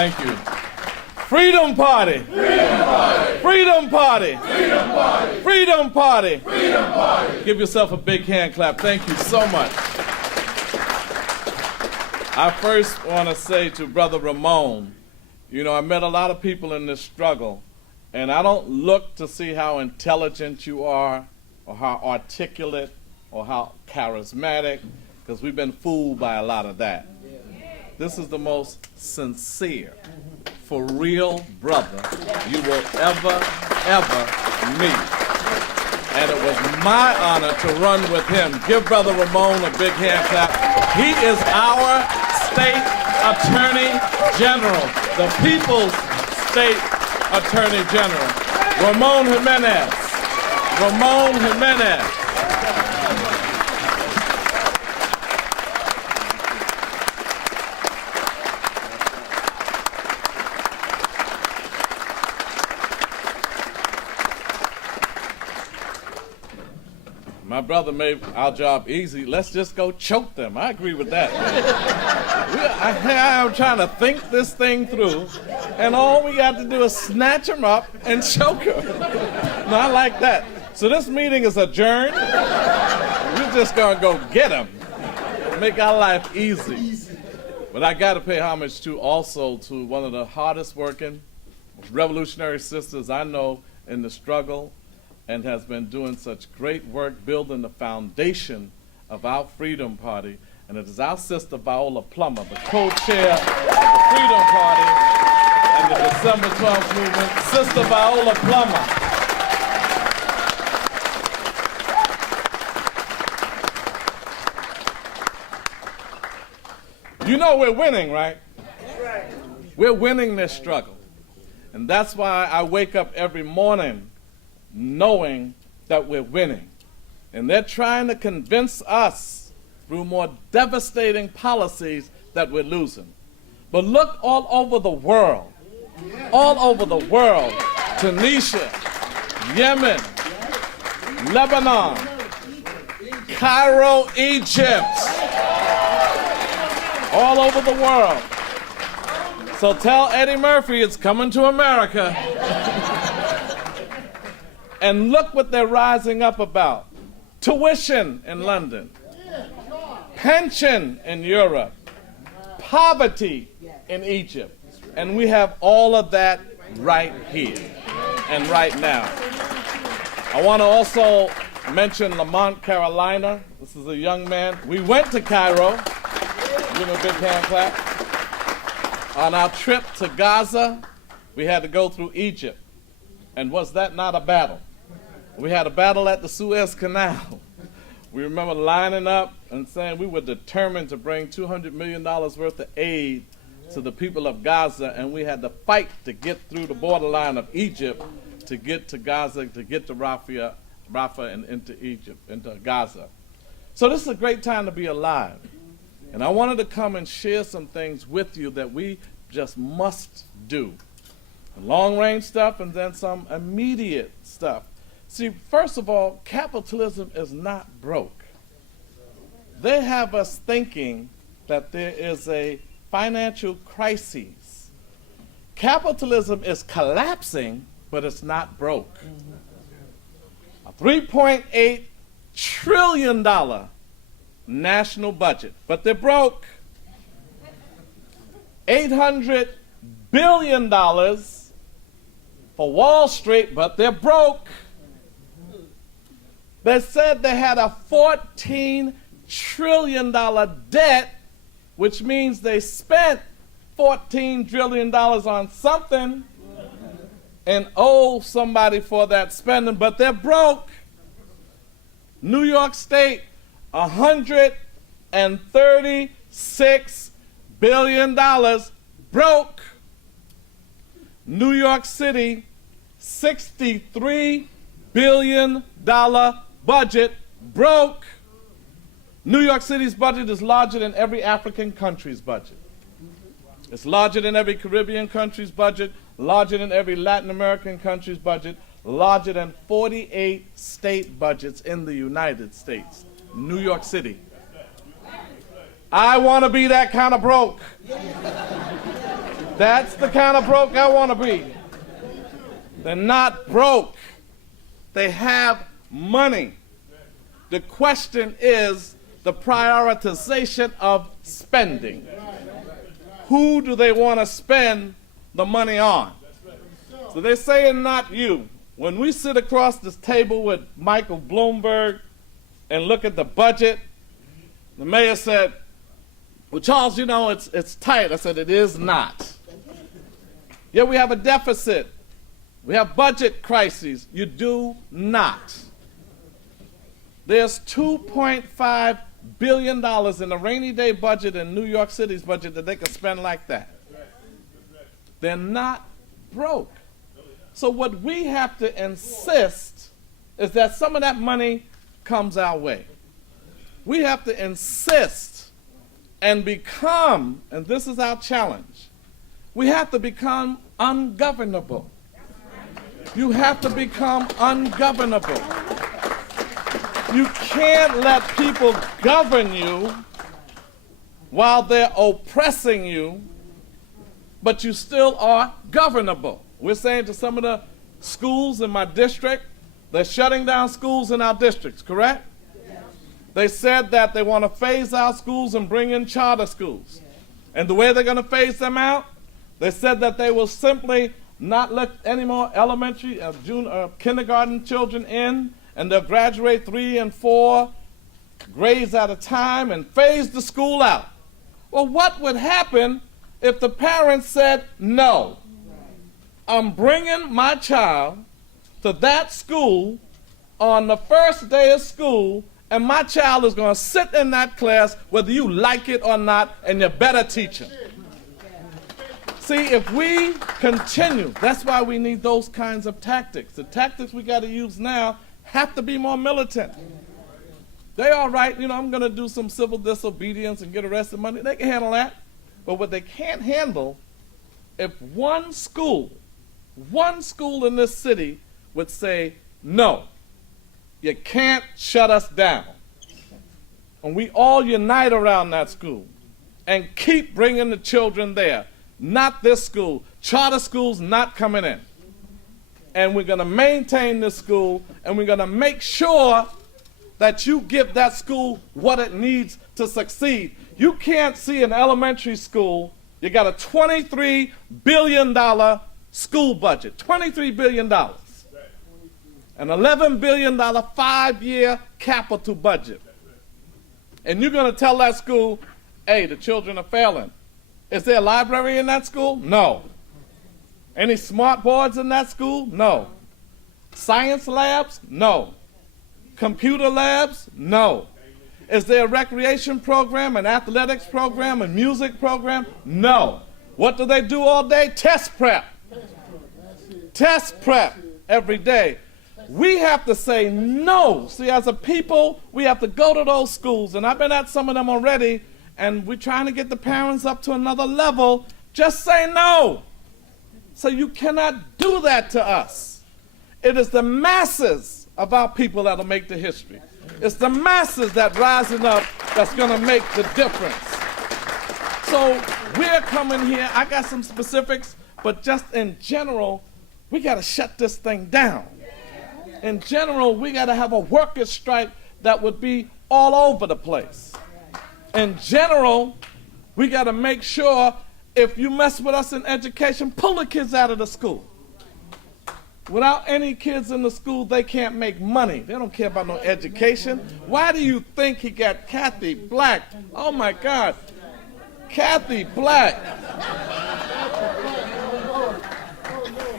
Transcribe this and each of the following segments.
Thank you. Freedom Party. Freedom Party. Freedom Party. Freedom Party. Freedom Party. Freedom Party. Give yourself a big hand clap. Thank you so much. I first want to say to Brother Ramon, you know, I met a lot of people in this struggle, and I don't look to see how intelligent you are or how articulate or how charismatic, because we've been fooled by a lot of that. This is the most sincere, for real brother you will ever meet. And it was my honor to run with him. Give Brother Ramon a big hand clap. He is our State Attorney General, the People's State Attorney General. Ramon Jimenez. Ramon Jimenez. My brother made our job easy. Let's just go choke them. I agree with that. I'm trying to think this thing through, and all we got to do is snatch them up and choke them. No, I like that. So this meeting is adjourned. We're just going to go get them. Make our life easy. But I got to pay homage also to one of the hardest working revolutionary sisters I know in the struggle, and has been doing such great work building the foundation of our Freedom Party. And it is our sister Viola Plummer, the co-chair of the Freedom Party and the December 12th movement. Sister Viola Plummer. You know we're winning, right? We're winning this struggle. And that's why I wake up every morning knowing that we're winning. And they're trying to convince us through more devastating policies that we're losing. But look all over the world. All over the world. Tunisia, Yemen, Lebanon, Cairo, Egypt. All over the world. So tell Eddie Murphy it's coming to America. And look what they're rising up about. Tuition in London. Pension in Europe. Poverty in Egypt. And we have all of that right here and right now. I want to also mention Lamont, Carolina. This is a young man. We went to Cairo. Give him a big hand clap. On our trip to Gaza, we had to go through Egypt. And was that not a battle? We had a battle at the Suez Canal. We remember lining up and saying we were determined to bring $200 million worth of aid to the people of Gaza, and we had to fight to get through the borderline of Egypt to get to Gaza, to get to Rafah and into Egypt, into Gaza. So this is a great time to be alive. And I wanted to come and share some things with you that we just must do. Long-range stuff and then some immediate stuff. See, first of all, capitalism is not broke. They have us thinking that there is a financial crisis. Capitalism is collapsing, but it's not broke. A $3.8 trillion national budget, but they're broke. $800 billion for Wall Street, but they're broke. They said they had a $14 trillion debt, which means they spent $14 trillion on something and owe somebody for that spending, but they're broke. New York State, $136 billion broke. New York City, $63 billion budget broke. New York City's budget is larger than every African country's budget. It's larger than every Caribbean country's budget, larger than every Latin American country's budget, larger than 48 state budgets in the United States. New York City. I want to be that kind of broke. That's the kind of broke I want to be. They're not broke. They have money. The question is the prioritization of spending. Who do they want to spend the money on? So they're saying not you. When we sit across this table with Michael Bloomberg and look at the budget, the mayor said, well, Charles, you know, it's tight. I said, it is not. Yeah, we have a deficit. We have budget crises. You do not. There's $2.5 billion in the rainy day budget in New York City's budget that they can spend like that. They're not broke. So what we have to insist is that some of that money comes our way. We have to insist and become, and this is our challenge, we have to become ungovernable. You have to become ungovernable. You can't let people govern you while they're oppressing you, but you still are governable. We're saying to some of the schools in my district, they're shutting down schools in our districts, correct? Yes. They said that they want to phase out schools and bring in charter schools. Yes. And the way they're going to phase them out, they said that they will simply not let any more elementary, kindergarten children in, and they'll graduate 3 and 4 grades at a time and phase the school out. Well, what would happen if the parents said, no, I'm bringing my child to that school on the first day of school, and my child is going to sit in that class whether you like it or not, and you better teach him. See, if we continue, that's why we need those kinds of tactics. The tactics we got to use now have to be more militant. They all right, you know, I'm going to do some civil disobedience and get arrested money. They can handle that. But what they can't handle, if one school in this city would say, no, you can't shut us down. And we all unite around that school and keep bringing the children there. Not this school. Charter schools not coming in. And we're going to maintain this school, and we're going to make sure that you give that school what it needs to succeed. You can't see an elementary school. You got a $23 billion school budget, $23 billion. An $11 billion 5-year capital budget. And you're going to tell that school, hey, the children are failing. Is there a library in that school? No. Any smart boards in that school? No. Science labs? No. Computer labs? No. Is there a recreation program, an athletics program, a music program? No. What do they do all day? Test prep. Test prep every day. We have to say no. See, as a people, we have to go to those schools, and I've been at some of them already, and we're trying to get the parents up to another level. Just say no. So you cannot do that to us. It is the masses of our people that'll make the history. It's the masses that rising up that's going to make the difference. So we're coming here. I got some specifics, but just in general, we got to shut this thing down. In general, we got to have a workers' strike that would be all over the place. In general, we got to make sure if you mess with us in education, pull the kids out of the school. Without any kids in the school, they can't make money. They don't care about no education. Why do you think he got Kathy Black? Oh my God, Kathy Black.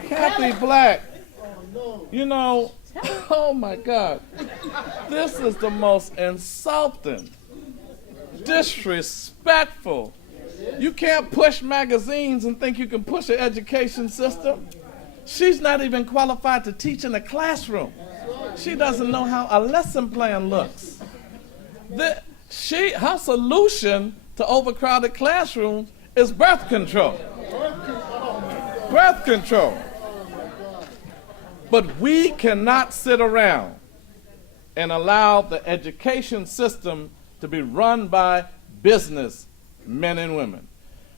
Kathy Black. You know, oh my God, this is the most insulting, disrespectful. You can't push magazines and think you can push an education system. She's not even qualified to teach in a classroom. She doesn't know how a lesson plan looks. Her solution to overcrowded classrooms is birth control. Birth control. But we cannot sit around and allow the education system to be run by business men and women.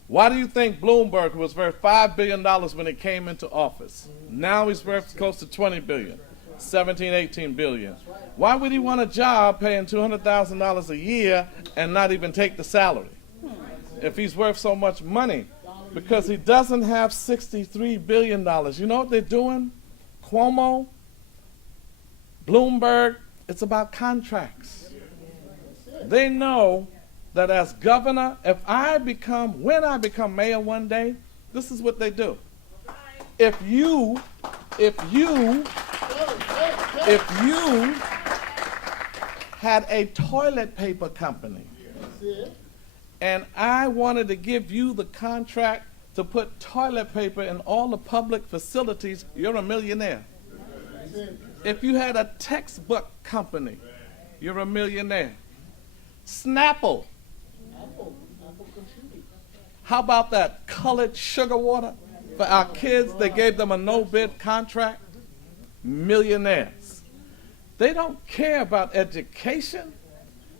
Why do you think Bloomberg was worth $5 billion when he came into office? Now he's worth close to $20 billion, 17, 18 billion. Why would he want a job paying $200,000 a year and not even take the salary if he's worth so much money? Because he doesn't have $63 billion. You know what they're doing? Cuomo, Bloomberg, it's about contracts. They know that as governor, when I become mayor one day, this is what they do. If you had a toilet paper company and I wanted to give you the contract to put toilet paper in all the public facilities, you're a millionaire. If you had a textbook company, you're a millionaire. Snapple. How about that colored sugar water for our kids? They gave them a no-bid contract. Millionaires. They don't care about education.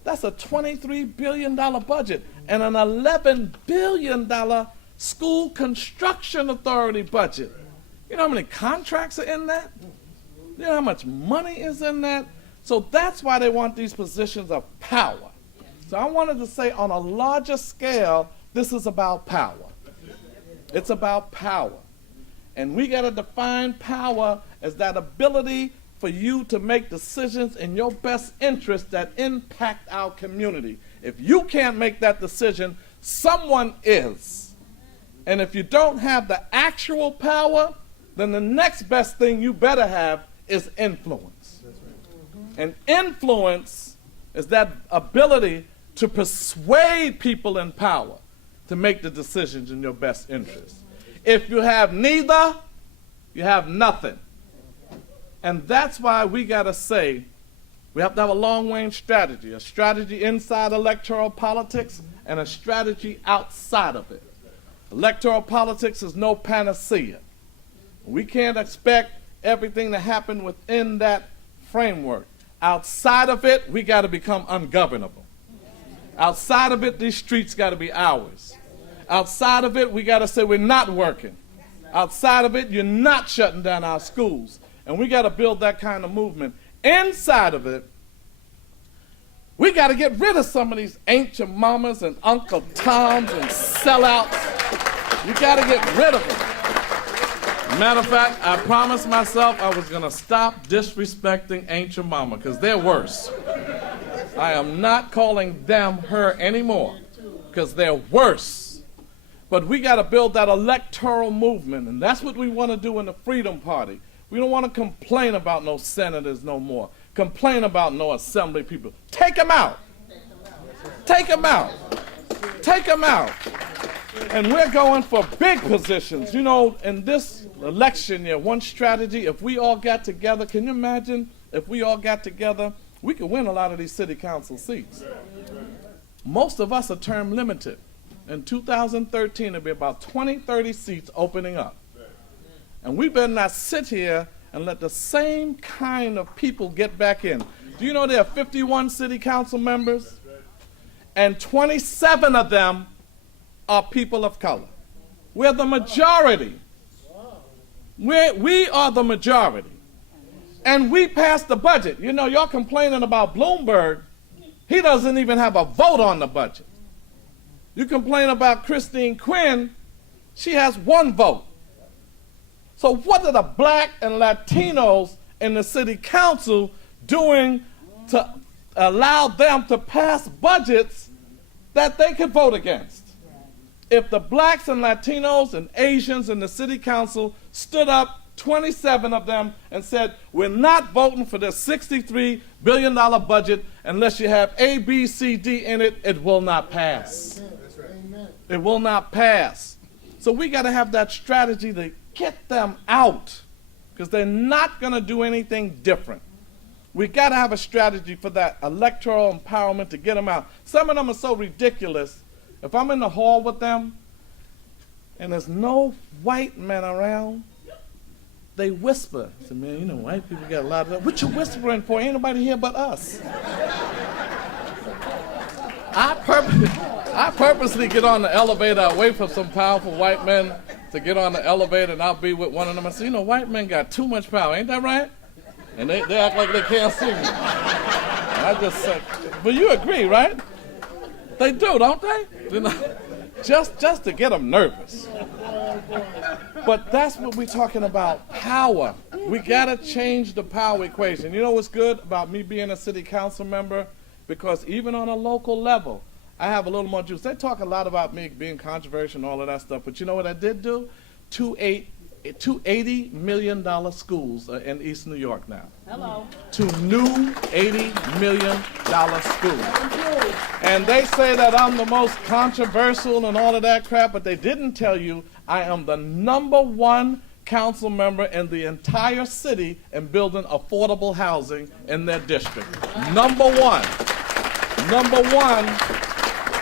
That's a $23 billion budget and an $11 billion school construction authority budget. You know how many contracts are in that? You know how much money is in that? So that's why they want these positions of power. So I wanted to say on a larger scale, this is about power. It's about power. And we got to define power as that ability for you to make decisions in your best interest that impact our community. If you can't make that decision, someone is. And if you don't have the actual power, then the next best thing you better have is influence. And influence is that ability to persuade people in power to make the decisions in your best interest. If you have neither, you have nothing. And that's why we got to say we have to have a long-range strategy, a strategy inside electoral politics and a strategy outside of it. Electoral politics is no panacea. We can't expect everything to happen within that framework. Outside of it, we got to become ungovernable. Outside of it, these streets got to be ours. Outside of it, we got to say we're not working. Outside of it, you're not shutting down our schools. And we got to build that kind of movement. Inside of it, we got to get rid of some of these ancient mamas and Uncle Toms and sellouts. We got to get rid of them. Matter of fact, I promised myself I was going to stop disrespecting ancient mama because they're worse. I am not calling them her anymore because they're worse. But we got to build that electoral movement, and that's what we want to do in the Freedom Party. We don't want to complain about no senators no more. Complain about no assembly people. Take them out. Take them out. Take them out. And we're going for big positions. You know, in this election year, one strategy, if we all got together, can you imagine if we all got together, we could win a lot of these city council seats. Most of us are term limited. In 2013, there'll be about 20, 30 seats opening up. And we better not sit here and let the same kind of people get back in. Do you know there are 51 city council members? And 27 of them are people of color. We're the majority. We are the majority. And we passed the budget. You know, y'all complaining about Bloomberg. He doesn't even have a vote on the budget. You complain about Christine Quinn. She has one vote. So what are the black and Latinos in the city council doing to allow them to pass budgets that they could vote against? If the blacks and Latinos and Asians in the city council stood up, 27 of them, and said, we're not voting for this $63 billion budget unless you have A, B, C, D in it, it will not pass. It will not pass. So we got to have that strategy to get them out because they're not going to do anything different. We got to have a strategy for that electoral empowerment to get them out. Some of them are so ridiculous. If I'm in the hall with them and there's no white men around, they whisper. I said, man, you know, white people got a lot of that. What you whispering for? Ain't nobody here but us. I I purposely get on the elevator. I wait for some powerful white men to get on the elevator, and I'll be with one of them. I say, white men got too much power. Ain't that right? And they act like they can't see me. And I just say, but you agree, right? They do, don't they? Just to get them nervous. But that's what we're talking about, power. We got to change the power equation. You know what's good about me being a city council member? Because even on a local level, I have a little more juice. They talk a lot about me being controversial and all of that stuff, but you know what I did do? Two $80 million schools in East New York now. Hello. 2 new $80 million schools. And they say that I'm the most controversial and all of that crap, but they didn't tell you I am the #1 council member in the entire city in building affordable housing in their district. #1. #1.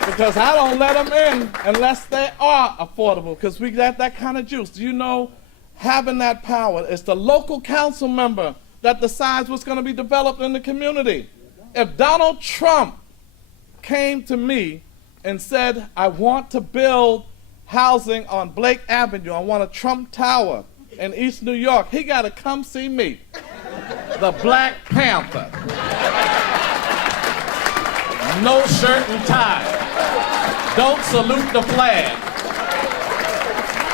Because I don't let them in unless they are affordable, because we got that kind of juice. Do you know, having that power, it's the local council member that decides what's going to be developed in the community. If Donald Trump came to me and said, I want to build housing on Blake Avenue, I want a Trump Tower in East New York, he got to come see me, the Black Panther. No shirt and tie. Don't salute the flag.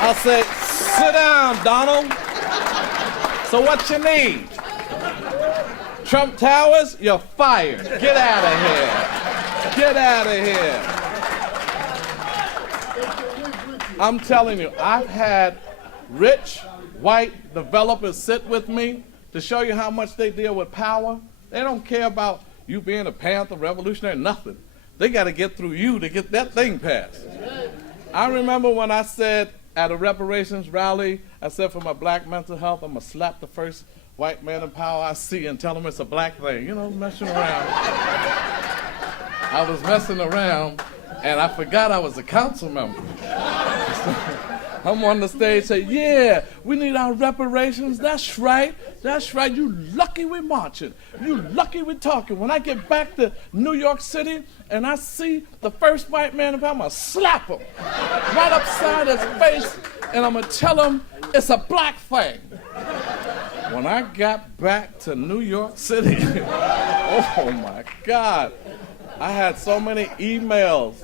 I said, sit down, Donald. So what you need? Trump Towers? You're fired. Get out of here. Get out of here. I'm telling you, I've had rich white developers sit with me to show you how much they deal with power. They don't care about you being a Panther, revolutionary, nothing. They got to get through you to get that thing passed. I remember when I said at a reparations rally, I said for my black mental health, I'm going to slap the first white man in power I see and tell him it's a black thing. You know, messing around. I was messing around, and I forgot I was a council member. I'm on the stage say, yeah, we need our reparations. That's right. That's right. You lucky we're marching. You lucky we're talking. When I get back to New York City and I see the first white man, I'm going to slap him right upside his face, and I'm going to tell him it's a black thing. When I got back to New York City, oh my God, I had so many emails,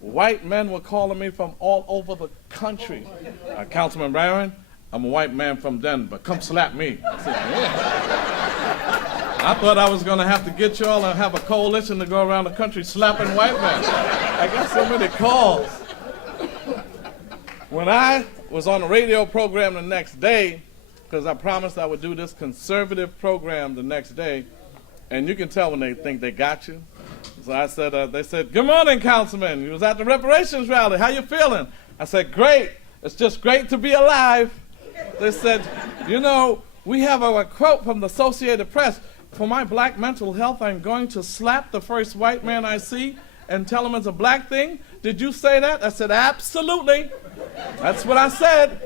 white men were calling me from all over the country. Councilman Barron, I'm a white man from Denver. Come slap me. I said, yeah. I thought I was going to have to get y'all and have a coalition to go around the country slapping white men. I got so many calls. When I was on a radio program the next day, because I promised I would do this conservative program the next day, and you can tell when they think they got you. So I said, they said, good morning, Councilman. You was at the reparations rally. How you feeling? I said, great. It's just great to be alive. They said, we have a quote from the Associated Press. For my black mental health, I'm going to slap the first white man I see and tell him it's a black thing. Did you say that? I said, absolutely. That's what I said.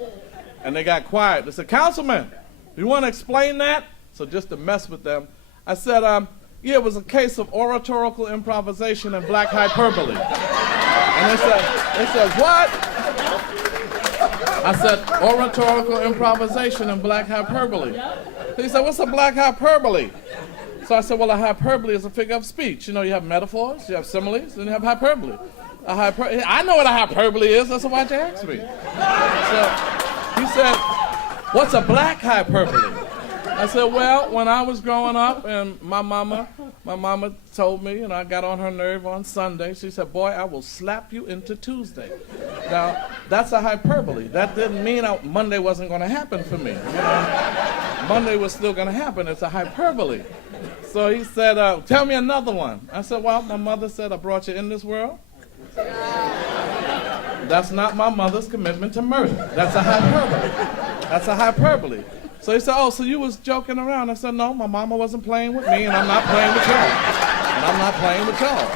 And they got quiet. They said, Councilman, you want to explain that? So just to mess with them, I said, yeah, it was a case of oratorical improvisation and black hyperbole. And they said, what? I said, oratorical improvisation and black hyperbole. He said, what's a black hyperbole? So I said, well, a hyperbole is a figure of speech. You have metaphors, you have similes, and you have hyperbole. I know what a hyperbole is, that's why you asked me. So he said, what's a black hyperbole? I said, well, when I was growing up and my mama told me, and I got on her nerve on Sunday, she said, boy, I will slap you into Tuesday. Now, that's a hyperbole. That didn't mean Monday wasn't going to happen for me. Monday was still going to happen. It's a hyperbole. So he said, tell me another one. I said, well, my mother said, I brought you in this world. That's not my mother's commitment to murder. That's a hyperbole. That's a hyperbole. So he said, oh, so you was joking around. I said, no, my mama wasn't playing with me, and I'm not playing with y'all. And I'm not playing with y'all.